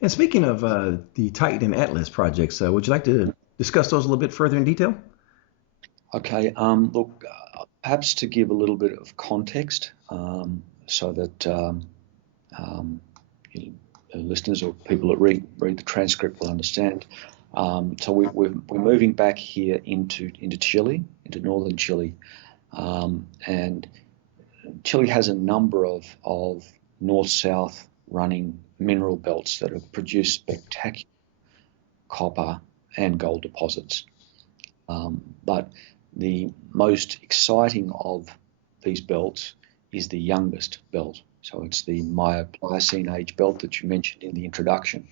And speaking of the Titan and Atlas projects, would you like to discuss those a little bit further in detail? Okay, look, perhaps to give a little bit of context so that um, you listeners or people that read the transcript will understand. So we're moving back here into Chile, into northern Chile, and Chile has a number of north-south running mineral belts that have produced spectacular copper and gold deposits. But the most exciting of these belts is the youngest belt. So it's the Miocene age belt that you mentioned in the introduction.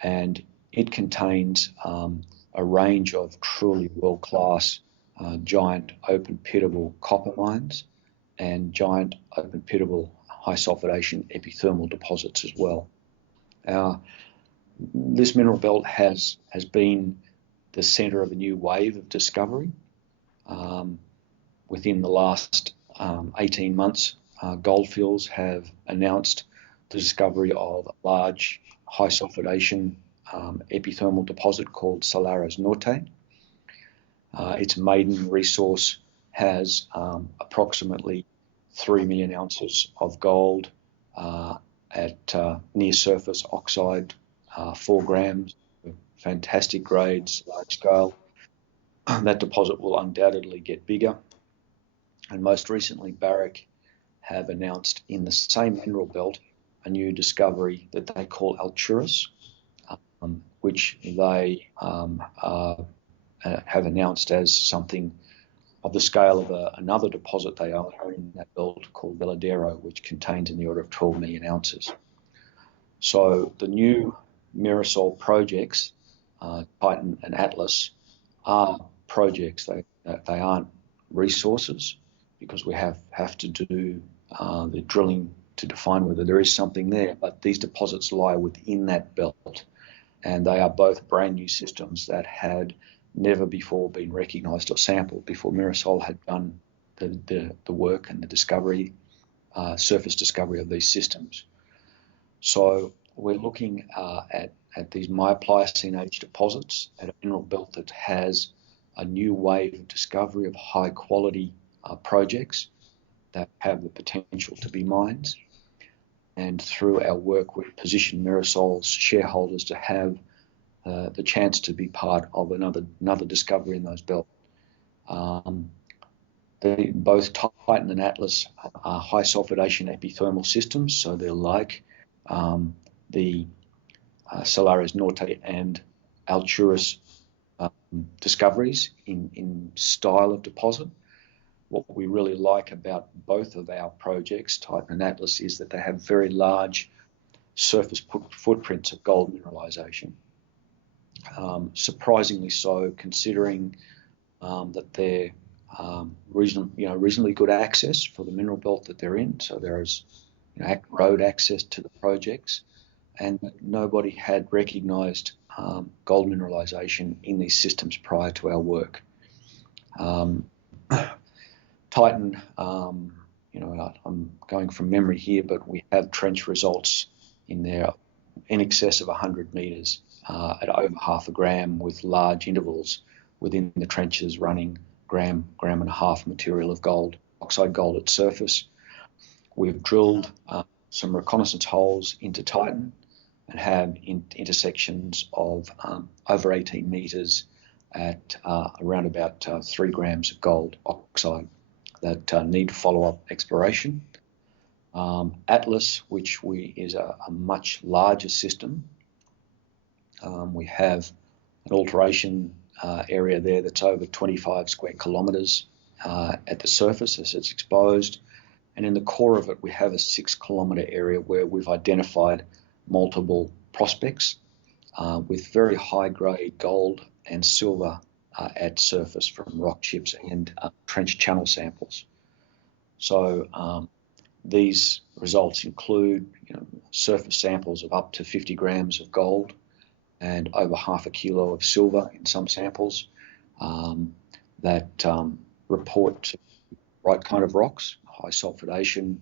And it contains a range of truly world-class giant open pitable copper mines and giant open pitable high sulfidation epithermal deposits as well. Our, this mineral belt has been the center of a new wave of discovery. Within the last 18 months, Goldfields have announced the discovery of a large high sulfidation epithermal deposit called Salares Norte. Its maiden resource has approximately 3 million ounces of gold at near surface oxide, 4 grams, fantastic grades, large scale. That deposit will undoubtedly get bigger. And most recently, Barrick have announced in the same mineral belt a new discovery that they call Alturas, which they have announced as something of the scale of another deposit they own in that belt called Veladero, which contains in the order of 12 million ounces. So the new Mirasol projects, Titan and Atlas, are projects. They aren't resources because we have to do the drilling to define whether there is something there. But these deposits lie within that belt, and they are both brand new systems that had never before been recognised or sampled before Mirasol had done the work and the discovery, surface discovery of these systems. So we're looking at these Miocene age deposits at a mineral belt that has a new wave of discovery of high quality projects that have the potential to be mines. And through our work, we've positioned Mirasol's shareholders to have the chance to be part of another discovery in those belts. Both Titan and Atlas are high sulfidation epithermal systems, so they're like the Salares Norte and Alturas discoveries in style of deposit. What we really like about both of our projects, Titan and Atlas, is that they have very large surface footprints of gold mineralization. Surprisingly so, considering that they're reasonably good access for the mineral belt that they're in. So there is road access to the projects, and nobody had recognised gold mineralization in these systems prior to our work. Titan, I'm going from memory here, but we have trench results in there in excess of 100 metres at over half a gram with large intervals within the trenches running gram and a half material of gold, oxide gold at surface. We've drilled some reconnaissance holes into Titan and have intersections of over 18 metres at around about 3 grams of gold oxide that need follow-up exploration. Atlas, which is a much larger system, we have an alteration area there that's over 25 square kilometres at the surface as it's exposed. And in the core of it, we have a 6 kilometre area where we've identified multiple prospects with very high grade gold and silver at surface from rock chips and trench channel samples. So these results include surface samples of up to 50 grams of gold and over half a kilo of silver in some samples that report to the right kind of rocks, high sulfidation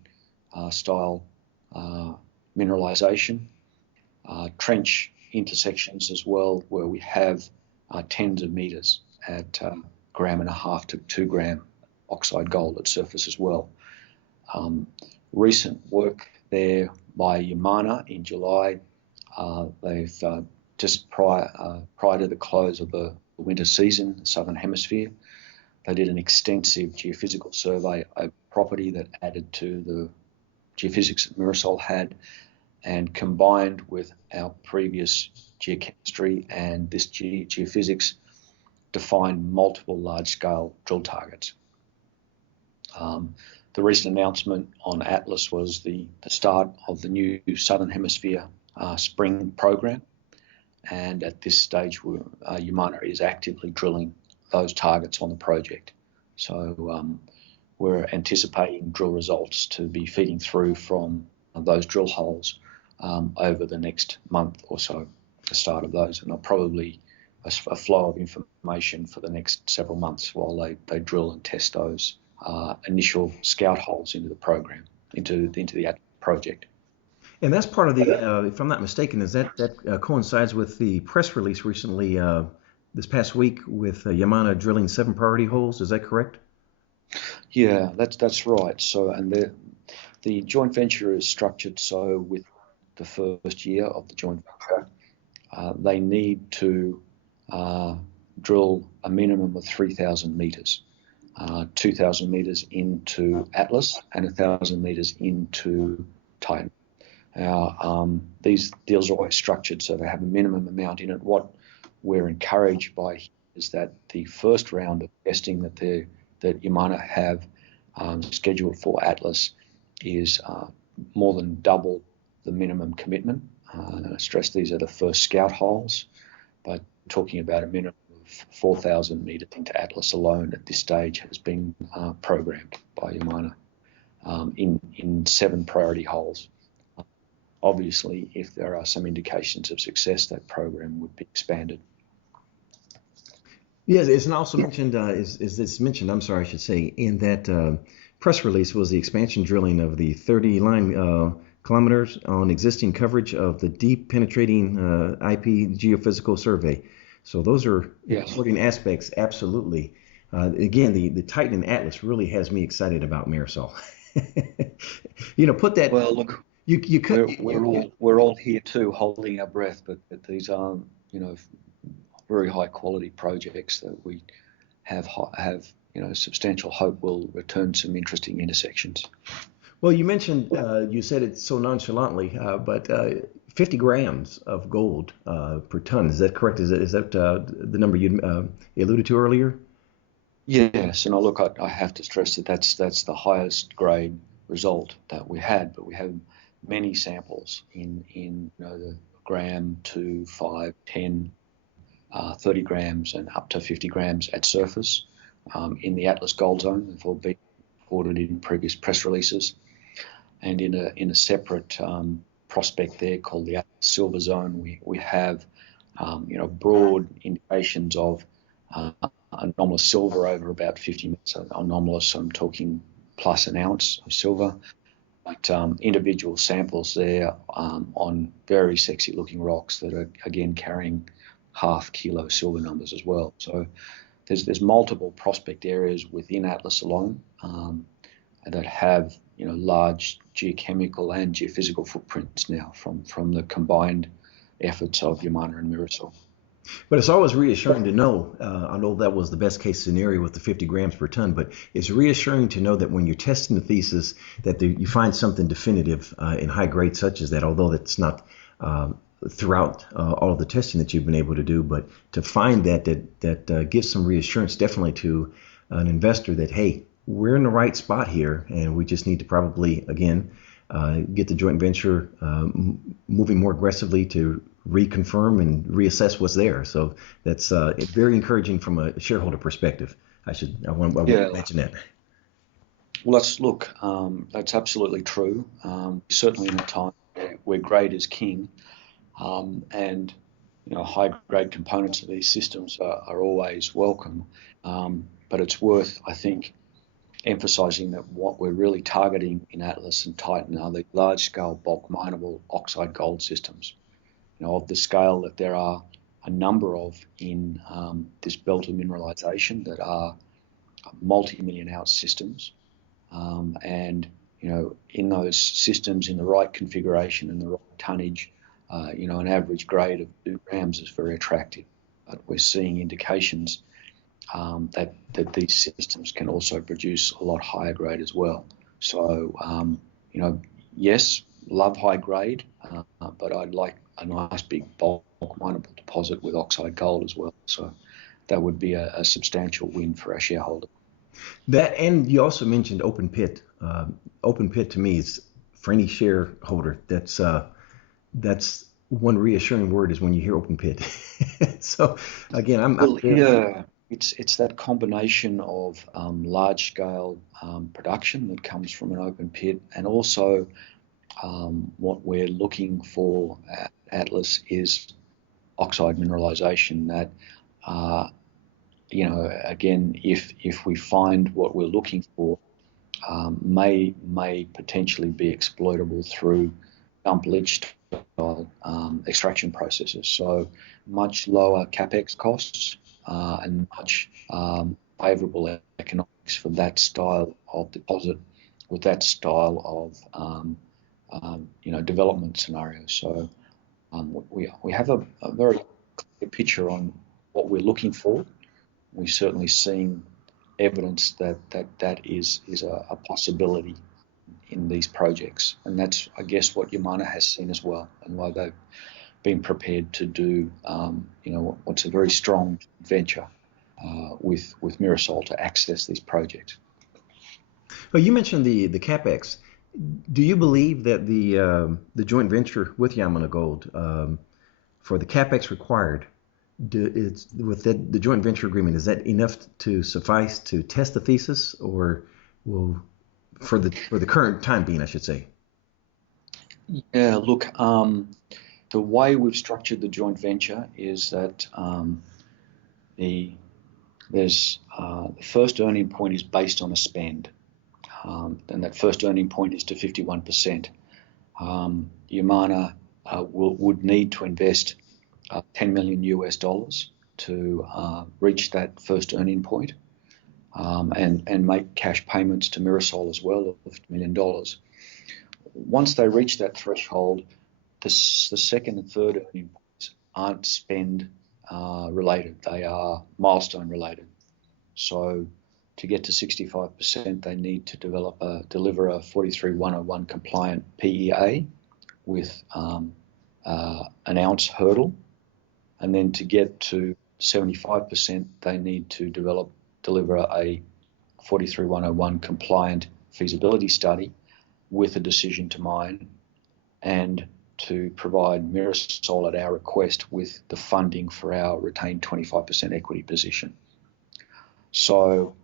style mineralization. trench intersections as well, where we have tens of meters at 1.5 to 2 gram oxide gold at surface as well. Recent work there by Yamana in July, they've just prior to the close of the winter season, the Southern Hemisphere, they did an extensive geophysical survey of property that added to the geophysics that Mirasol had, and combined with our previous geochemistry and this geophysics, defined multiple large-scale drill targets. The recent announcement on Atlas was the start of the new Southern Hemisphere spring program, and at this stage, Yamana is actively drilling those targets on the project. So we're anticipating drill results to be feeding through from those drill holes over the next month or so, the start of those, and I'll probably a flow of information for the next several months while they drill and test those initial scout holes into the program, into the project. And that's part of the, if I'm not mistaken, is that coincides with the press release recently this past week with Yamana drilling 7 priority holes. Is that correct? Yeah, that's right. So, and the joint venture is structured so with the first year of the joint venture, they need to drill a minimum of 3,000 meters, 2,000 meters into Atlas and 1,000 meters into Titan. Now, these deals are always structured so they have a minimum amount in it. What we're encouraged by is that the first round of testing that Yamana have scheduled for Atlas is more than double the minimum commitment. I stress these are the first scout holes, but talking about a minimum of 4,000 meters into Atlas alone at this stage has been programmed by Yamana in 7 priority holes. Obviously, if there are some indications of success, that program would be expanded. Yes, it's also mentioned, is this mentioned, I'm sorry, I should say, in that press release was the expansion drilling of the 30 kilometers on existing coverage of the deep penetrating IP geophysical survey. So those are important aspects, absolutely. Again, the Titan and Atlas really has me excited about Mirasol. Put that. Well, look, we're all here too, holding our breath, but these are, very high quality projects that we have substantial hope will return some interesting intersections. Well, you mentioned, you said it so nonchalantly, but 50 grams of gold per ton. Is that correct? Is that the number you alluded to earlier? Yes, and look, I have to stress that's the highest grade result that we had, but we have many samples in the gram to 5, 10, 30 grams and up to 50 grams at surface in the Atlas Gold Zone. They've all been reported in previous press releases. And in a separate prospect there called the Atlas Silver Zone, we have broad indications of anomalous silver over about 50 meters. Anomalous, I'm talking plus an ounce of silver. But individual samples there on very sexy looking rocks that are again carrying half kilo silver numbers as well. So there's multiple prospect areas within Atlas alone that have large geochemical and geophysical footprints now from the combined efforts of Yamana and Mirasol. But it's always reassuring to know, I know that was the best case scenario with the 50 grams per ton, but it's reassuring to know that when you're testing the thesis that you find something definitive in high grade such as that, although that's not throughout all of the testing that you've been able to do, but to find that gives some reassurance definitely to an investor that, hey, we're in the right spot here and we just need to probably, again, get the joint venture moving more aggressively to reconfirm and reassess what's there. So that's very encouraging from a shareholder perspective. I want to mention that. Well, that's absolutely true. Certainly in a time where grade is king, and high grade components of these systems are always welcome. But it's worth, I think, emphasizing that what we're really targeting in Atlas and Titan are the large-scale bulk mineable oxide gold systems. of the scale that there are a number of in this belt of mineralisation that are multi-million ounce systems, and in those systems, in the right configuration and the right tonnage, an average grade of 2 grams is very attractive. But we're seeing indications that these systems can also produce a lot higher grade as well. So, yes, love high grade, but I'd like a nice big bulk mineable deposit with oxide gold as well. So that would be a substantial win for our shareholder. That, and you also mentioned open pit. Open pit to me is, for any shareholder, that's one reassuring word is when you hear open pit. So again, it's that combination of large scale production that comes from an open pit, and also what we're looking for at Atlas is oxide mineralization that, again, if we find what we're looking for, may potentially be exploitable through dump leach style extraction processes. So much lower capex costs and much favourable economics for that style of deposit with that style of development scenario. So we have a very clear picture on what we're looking for. We've certainly seen evidence that is a possibility in these projects, and that's, I guess, what Yamana has seen as well, and why they've been prepared to do what's a very strong venture with Mirasol to access these projects. Well, you mentioned the capex. Do you believe that the joint venture with Yamana Gold, for the capex required, with the joint venture agreement, is that enough to suffice to test the thesis, or will for the current time being, I should say? Yeah, look, the way we've structured the joint venture is that the first earning point is based on a spend, and that first earning point is to 51%. Yamana would need to invest $10 million to reach that first earning point, and make cash payments to Mirasol as well of $50 million. Once they reach that threshold, the second and third earning points aren't spend related, they are milestone related. So to get to 65%, they need to deliver a 43101 compliant PEA with an ounce hurdle, and then to get to 75%, they need to deliver a 43101 compliant feasibility study with a decision to mine, and to provide Mirasol at our request with the funding for our retained 25% equity position. So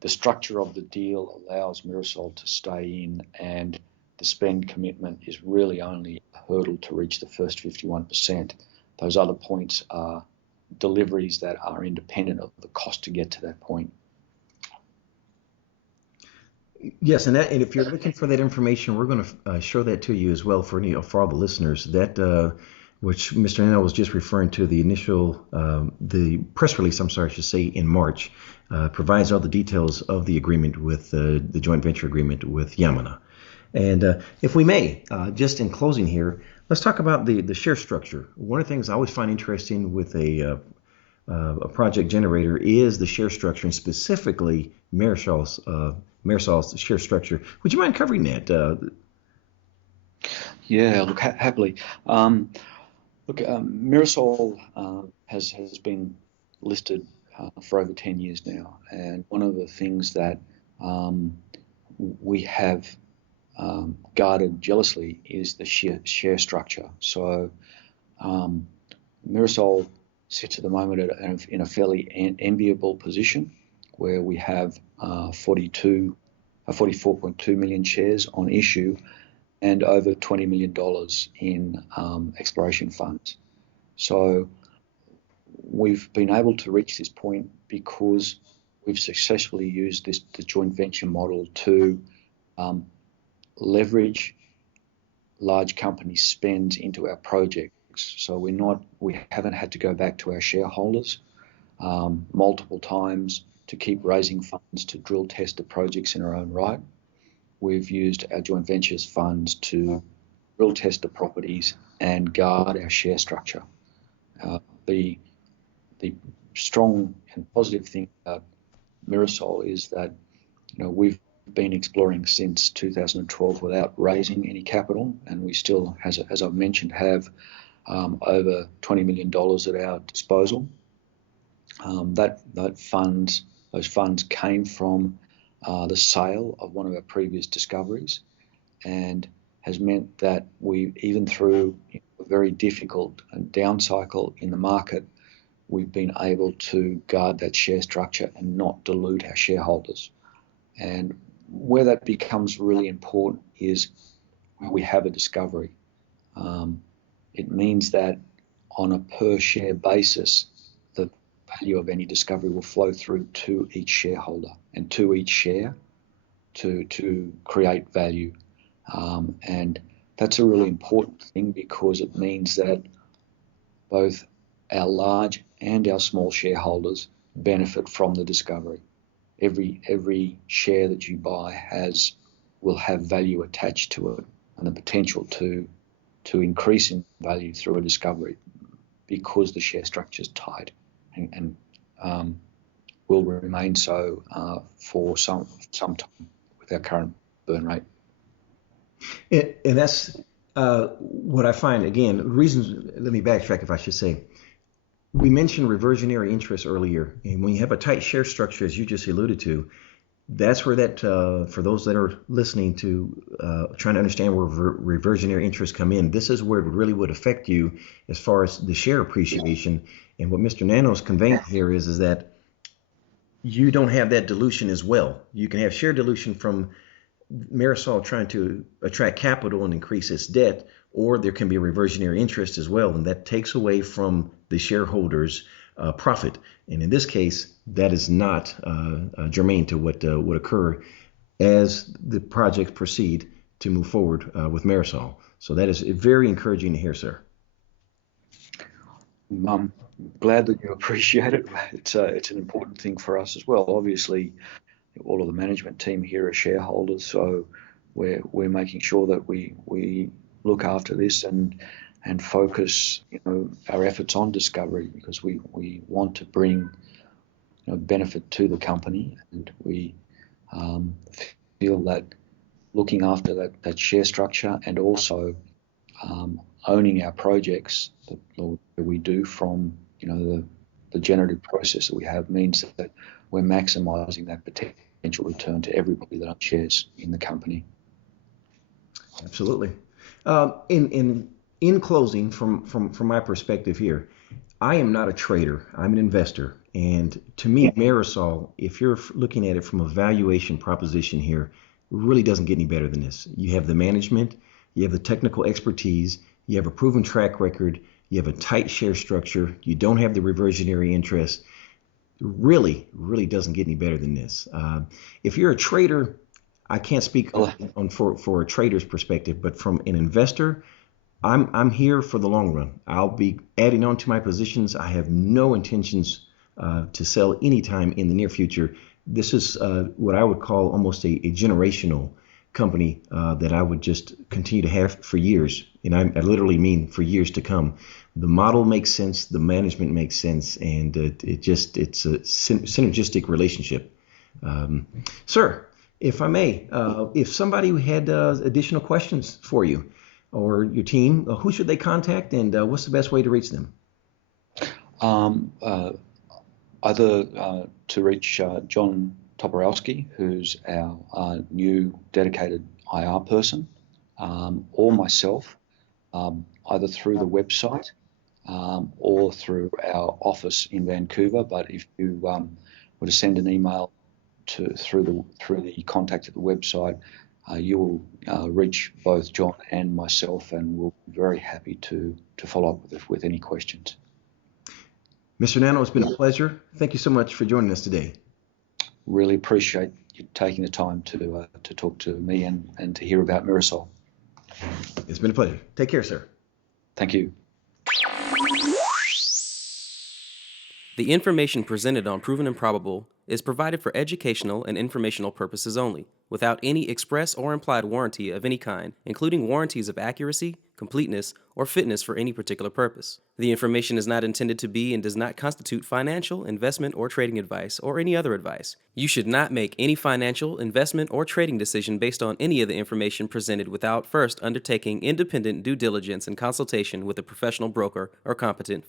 the structure of the deal allows Mirasol to stay in, and the spend commitment is really only a hurdle to reach the first 51%. Those other points are deliveries that are independent of the cost to get to that point. Yes, and if you're looking for that information, we're going to show that to you as well for all the listeners. That which Mr. Nano was just referring to, the initial the press release, I should say, in March, provides all the details of the agreement with the joint venture agreement with Yamana. And if we may, just in closing here, let's talk about the share structure. One of the things I always find interesting with a project generator is the share structure, and specifically Mirasol's share structure. Would you mind covering that? Yeah, look, happily. Mirasol has been listed for over 10 years now, and one of the things that we have guarded jealously is the share structure. So Mirasol sits at the moment in a fairly enviable position, where we have 44.2 million shares on issue and over $20 million in exploration funds. So we've been able to reach this point because we've successfully used the joint venture model to leverage large company spends into our projects. So we haven't had to go back to our shareholders multiple times to keep raising funds to drill test the projects in our own right. We've used our joint ventures funds to drill test the properties and guard our share structure. The strong and positive thing about Mirasol is that we've been exploring since 2012 without raising any capital, and we still, as I've mentioned, have over $20 million at our disposal. Those funds came from the sale of one of our previous discoveries, and has meant that we, even through a very difficult down cycle in the market, we've been able to guard that share structure and not dilute our shareholders. And where that becomes really important is when we have a discovery. It means that on a per share basis, the value of any discovery will flow through to each shareholder and to each share to create value. And that's a really important thing, because it means that both our large and our small shareholders benefit from the discovery. Every share that you buy will have value attached to it, and the potential to increase in value through a discovery, because the share structure is tight and will remain so for some time with our current burn rate. And that's what I find, again, reasons. Let me backtrack, if I should say. We mentioned reversionary interest earlier, and when you have a tight share structure, as you just alluded to, that's where that, for those that are listening to, trying to understand where reversionary interests come in, this is where it really would affect you as far as the share appreciation. And what Mr. Nano is conveying here is that you don't have that dilution as well. You can have share dilution from Mirasol trying to attract capital and increase its debt, or there can be a reversionary interest as well, and that takes away from the shareholders' profit. And in this case, that is not germane to what would occur as the projects proceed to move forward with Mirasol. So that is very encouraging to hear, sir. I'm glad that you appreciate it. It's an important thing for us as well. Obviously, all of the management team here are shareholders, so we're making sure that we look after this and focus our efforts on discovery, because we want to bring benefit to the company, and we feel that looking after that share structure and also owning our projects that we do from the generative process that we have means that we're maximising that potential return to everybody that owns shares in the company. Absolutely. In closing, from my perspective here, I am not a trader. I'm an investor. And to me, Mirasol, if you're looking at it from a valuation proposition here, really doesn't get any better than this. You have the management, you have the technical expertise, you have a proven track record, you have a tight share structure, you don't have the reversionary interest. Really doesn't get any better than this. If you're a trader, I can't speak for a trader's perspective, but from an investor, I'm here for the long run. I'll be adding on to my positions. I have no intentions to sell anytime in the near future. This is what I would call almost a generational company that I would just continue to have for years. And I literally mean for years to come. The model makes sense, the management makes sense, and it's a synergistic relationship. Sir, if I may, if somebody had additional questions for you or your team, who should they contact, and what's the best way to reach them? Either to reach John Toporowski, who's our new dedicated IR person, or myself, either through the website or through our office in Vancouver. But if you were to send an email through the contact at the website, you will reach both John and myself, and we'll be very happy to follow up with any questions. Mr. Nano, it's been a pleasure. Thank you so much for joining us today. Really appreciate you taking the time to talk to me and to hear about Mirasol. It's been a pleasure. Take care, sir. Thank you. The information presented on Proven and Probable is provided for educational and informational purposes only, without any express or implied warranty of any kind, including warranties of accuracy, completeness, or fitness for any particular purpose. The information is not intended to be and does not constitute financial, investment, or trading advice, or any other advice. You should not make any financial, investment, or trading decision based on any of the information presented without first undertaking independent due diligence and consultation with a professional broker or competent financial